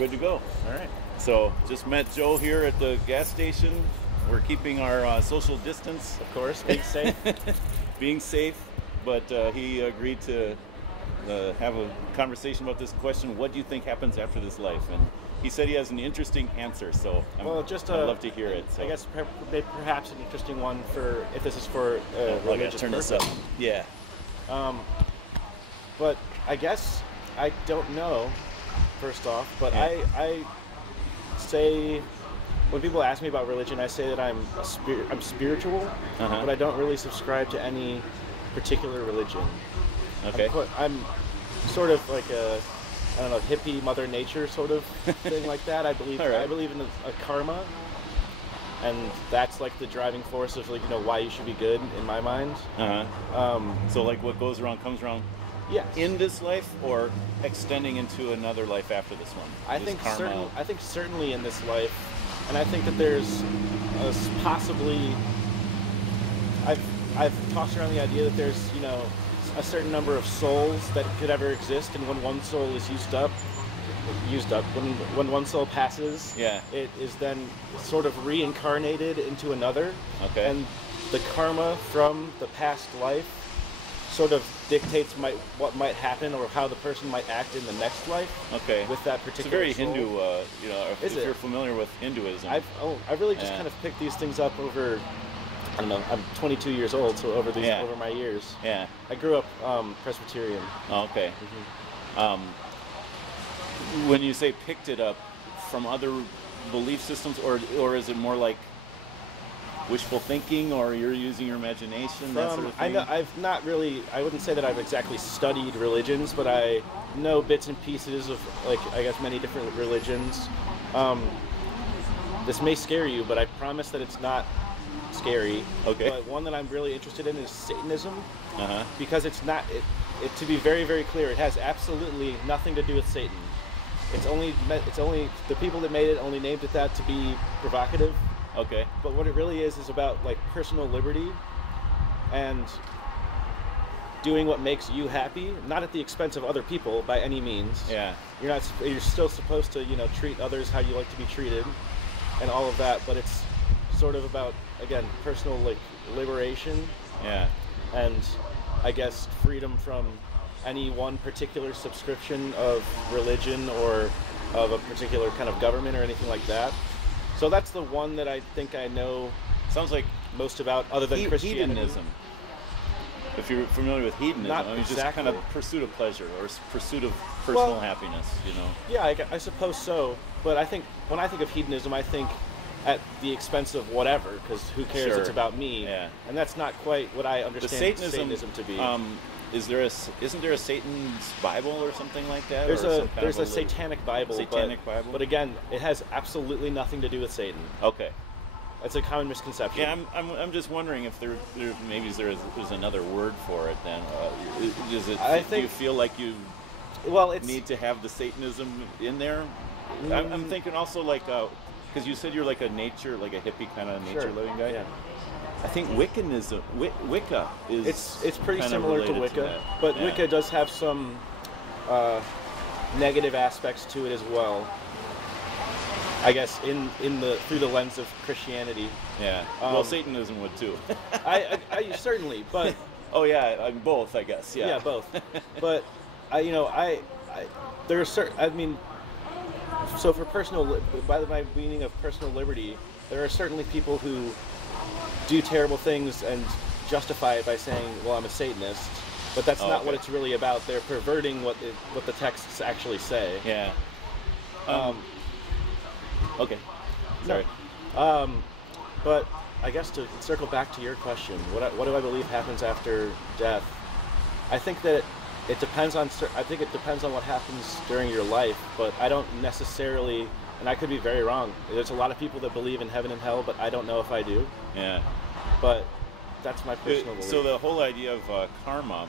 good to go. All right. So just met Joe here at the gas station. We're keeping our social distance, Of course, being safe. being safe. But he agreed to have a conversation about this question: what do you think happens after this life? And he said he has an interesting answer. So I'd love to hear it. So. I guess perhaps an interesting one for if this is for religious turn purpose. this up. Yeah. But I guess I don't know. First off, but Yeah. I say when people ask me about religion, I say that I'm spiritual, Uh-huh. but I don't really subscribe to any particular religion. Okay. I'm sort of like a hippie Mother Nature sort of thing like that. I believe All right. I believe in a karma, and that's like the driving force of why you should be good in my mind. Uh-huh. So like what goes around comes around. Yes. In this life, or extending into another life after this one? I think certainly in this life, and I think that there's possibly. I've tossed around the idea that there's a certain number of souls that could ever exist, and when one soul is used up, when one soul passes, Yeah. it is then sort of reincarnated into another. Okay. And the karma from the past life sort of dictates what might happen or how the person might act in the next life. Okay. With that It's a particular very soul. Hindu, if it? you're familiar with Hinduism. I've really just Yeah. kind of picked these things up over. I don't know. I'm 22 years old, so over my years. Yeah. I grew up Presbyterian. Oh, okay. When you say picked it up from other belief systems, or is it more like wishful thinking, or you're using your imagination, that sort of thing? I wouldn't say that I've exactly studied religions, but I know bits and pieces of, I guess, many different religions. This may scare you, but I promise that it's not scary. Okay. But one that I'm really interested in is Satanism, Uh-huh. because it's not, to be very, very clear, it has absolutely nothing to do with Satan. It's only the people that made it only named it that to be provocative. Okay. But what it really is about personal liberty and doing what makes you happy, not at the expense of other people by any means. Yeah. You're still supposed to, treat others how you like to be treated and all of that, but it's sort of about, again, personal liberation. Yeah. And I guess freedom from any one particular subscription of religion or of a particular kind of government or anything like that. So that's the one that I think I know Sounds like most about, other than Christianity. hedonism. If you're familiar with hedonism, Not just exactly. kind of pursuit of pleasure or pursuit of personal happiness, Yeah, I suppose so. But I think when I think of hedonism, I think at the expense of whatever, because who cares? Sure. It's about me. Yeah. And that's not quite what I The understand Satanism to be. Isn't there a Satan's Bible or something like that? There's or a satanic Bible. Bible? But again, it has absolutely nothing to do with Satan. Okay. It's a common misconception. Yeah, I'm just wondering if there's another word for it. Then do you feel like you need to have the Satanism in there? I'm thinking also because you said you're like a hippie kind of nature living guy. Yeah. I think Wiccanism, Wicca is. It's pretty kind of similar to related Wicca, that. but Yeah. Wicca does have some negative aspects to it as well. I guess through the lens of Christianity. Yeah. Well, Satanism would too. I certainly, but oh yeah, both I guess. Yeah. yeah, both. But there are certain. I mean, so for by my meaning of personal liberty, there are certainly people who do terrible things and justify it by saying, "Well, I'm a Satanist," but that's not what it's really about. They're perverting what the texts actually say. Yeah. Okay. Sorry. But I guess to circle back to your question, what do I believe happens after death? I think that it depends on what happens during your life, but I don't necessarily, and I could be very wrong. There's a lot of people that believe in heaven and hell, but I don't know if I do. Yeah. But that's my personal belief. So the whole idea of karma,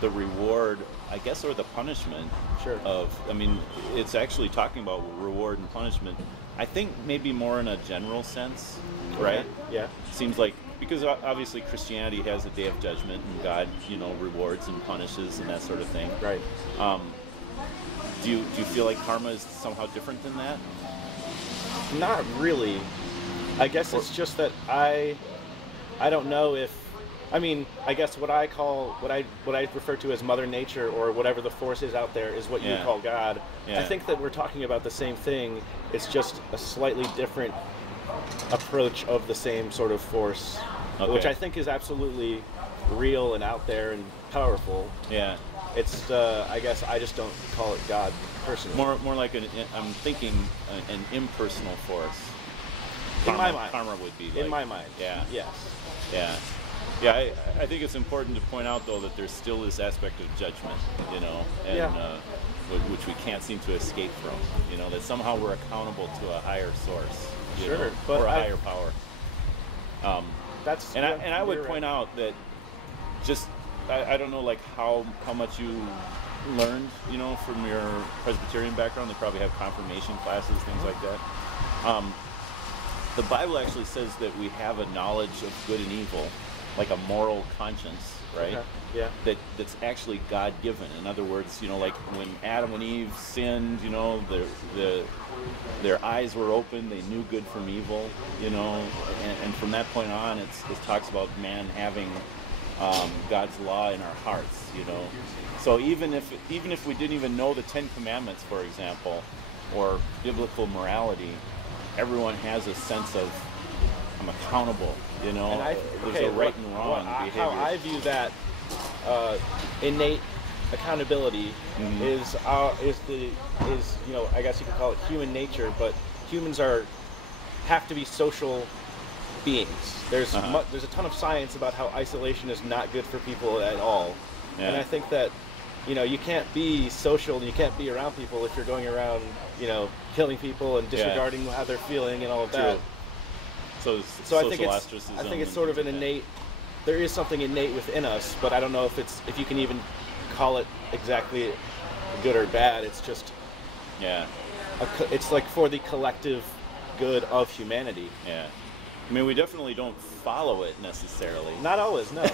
the reward, I guess, or the punishment Sure. it's actually talking about reward and punishment. I think maybe more in a general sense, right? Yeah. Seems like, because obviously Christianity has a day of judgment and God, rewards and punishes and that sort of thing. Right. Do you feel like karma is somehow different than that? Not really. I guess it's just that I don't know if, I mean, I guess what I refer to as Mother Nature, or whatever the force is out there, is what you call God. I think that we're talking about the same thing. It's just a slightly different approach of the same sort of force, which I think is absolutely real and out there and powerful. Yeah. It's I guess I just don't call it God personally. More like I'm thinking an impersonal force. In my mind. Karma would be like, in my mind. Yeah. Yes. Yeah. Yeah, I think it's important to point out, though, that there's still this aspect of judgment, you know, and which we can't seem to escape from, you know, that somehow we're accountable to a higher source, sure, but or a higher power. I would point out that just, I don't know, like, how much you learned, you know, from your Presbyterian background. They probably have confirmation classes, things like that. The Bible actually says that we have a knowledge of good and evil, like a moral conscience, right? Okay. Yeah. That's actually God-given. In other words, you know, like when Adam and Eve sinned, you know, their eyes were open, they knew good from evil, you know, and from that point on, it talks about man having God's law in our hearts, you know. So even if we didn't even know the Ten Commandments, for example, or biblical morality, everyone has a sense of, I'm accountable, you know. And there's a right and wrong behavior. How I view that innate accountability is you know, I guess you could call it human nature, but humans have to be social beings. There's a ton of science about how isolation is not good for people at all, and I think that, you know, you can't be social and you can't be around people if you're going around, you know, killing people and disregarding how they're feeling and all of that. So I think it's sort of an innate. There is something innate within us, but I don't know if you can even call it exactly good or bad. It's just it's like for the collective good of humanity. Yeah. I mean, we definitely don't follow it necessarily. Not always, no.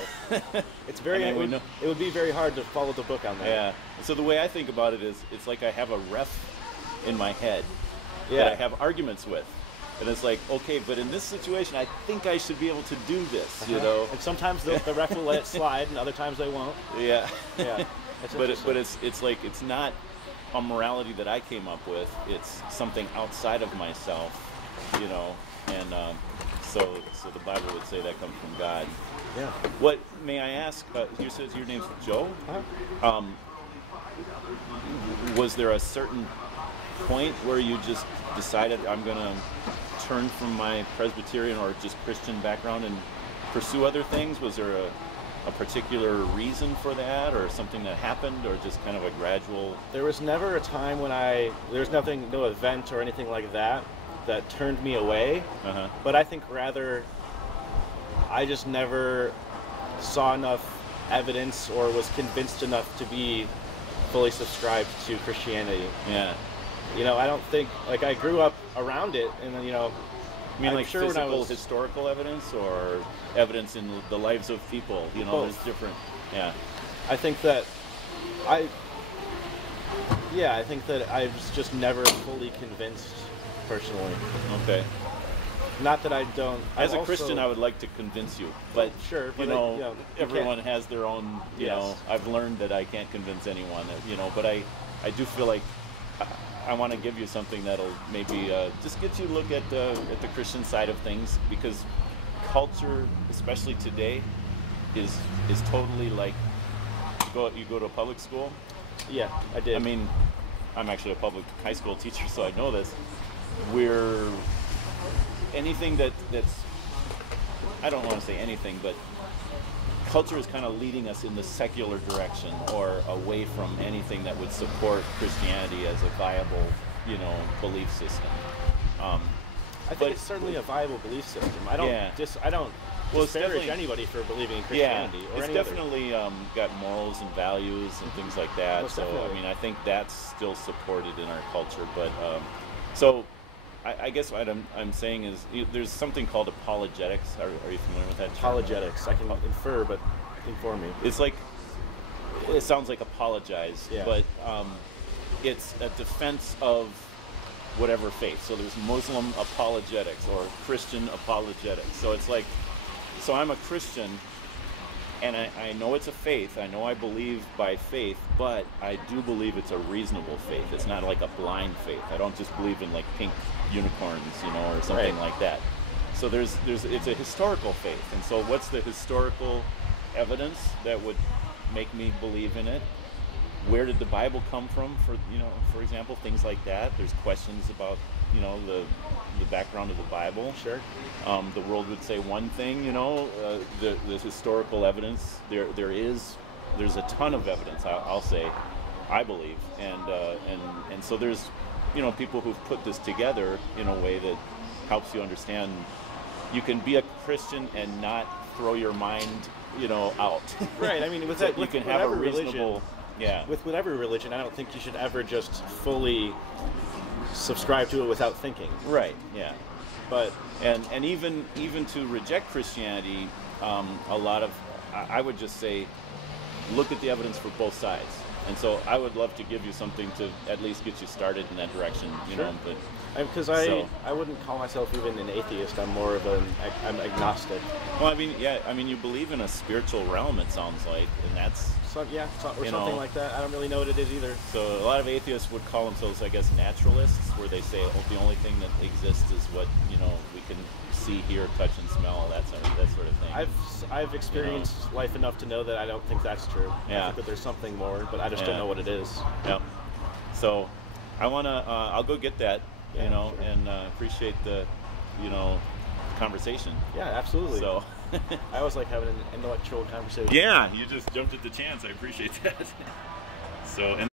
It's very. It would be very hard to follow the book on that. Yeah. So the way I think about it is, it's like I have a ref in my head that I have arguments with, and it's like, okay, but in this situation, I think I should be able to do this, you know. And sometimes the ref will let it slide, and other times they won't. Yeah. Yeah. But it's like, it's not a morality that I came up with. It's something outside of myself, you know, and. So the Bible would say that comes from God. Yeah. What, may I ask, you said your name's Joe? Was there a certain point where you just decided, I'm going to turn from my Presbyterian or just Christian background and pursue other things? Was there a particular reason for that, or something that happened, or just kind of a gradual... There was never a time when there's no event or anything like that turned me away, but I think rather I just never saw enough evidence or was convinced enough to be fully subscribed to Christianity. Yeah. You know, I don't think, like, I grew up around it, and then, you know, I mean, like, physical, historical evidence, or evidence in the lives of people, you know, both. There's different, I think that I was just never fully convinced personally. Okay. Not that I don't. As a Christian, I would like to convince you, but sure, but everyone has their own. You know, I've learned that I can't convince anyone. You know, but I do feel like I want to give you something that'll maybe just get you to look at the Christian side of things, because culture, especially today, is totally like, you go to a public school. Yeah, I did. I mean, I'm actually a public high school teacher, so I know this. Anything that's, I don't want to say anything, but culture is kind of leading us in the secular direction, or away from anything that would support Christianity as a viable, you know, belief system. I think it's certainly a viable belief system. I don't disparage anybody for believing in Christianity. Yeah, it's definitely got morals and values and things like that. Most so definitely. I mean, I think that's still supported in our culture. But so I guess what I'm saying is, there's something called apologetics. Are you familiar with that term? Apologetics. I can infer, but inform me. It's like, it sounds like apologize, but it's a defense of whatever faith. So there's Muslim apologetics or Christian apologetics. So it's like, so I'm a Christian, and I know it's a faith. I know I believe by faith, but I do believe it's a reasonable faith. It's not like a blind faith. I don't just believe in like pink unicorns, you know, or something like that. So there's it's a historical faith. And so what's the historical evidence that would make me believe in it? Where did the Bible come from, for example, things like that? There's questions about, you know, the background of the Bible. Sure. The world would say one thing, you know, the historical evidence, there's a ton of evidence, I'll say, I believe. And so there's, you know, people who've put this together in a way that helps you understand you can be a Christian and not throw your mind, you know, out. Right. I mean, with so that, you can have a reasonable religion, yeah. With whatever religion, I don't think you should ever just fully subscribe to it without thinking. Right. Yeah. But and even to reject Christianity, a lot of, I would just say, look at the evidence for both sides. And so I would love to give you something to at least get you started in that direction, you know. But because I wouldn't call myself even an atheist. I'm more of I'm agnostic. Well, I mean, yeah, I mean, you believe in a spiritual realm, it sounds like, and that's or something like that. I don't really know what it is either. So a lot of atheists would call themselves, I guess, naturalists, where they say, oh, the only thing that exists is what, you know, we can see, hear, touch, and smell, that sort of thing. I've experienced life enough to know that I don't think that's true. Yeah. I think that there's something more, but I just don't know what it is. Yep. So I want to, I'll go get that, you know, sure. and appreciate the, you know, conversation. Yeah, absolutely. So I always like having an intellectual conversation. Yeah, you just jumped at the chance. I appreciate that. So.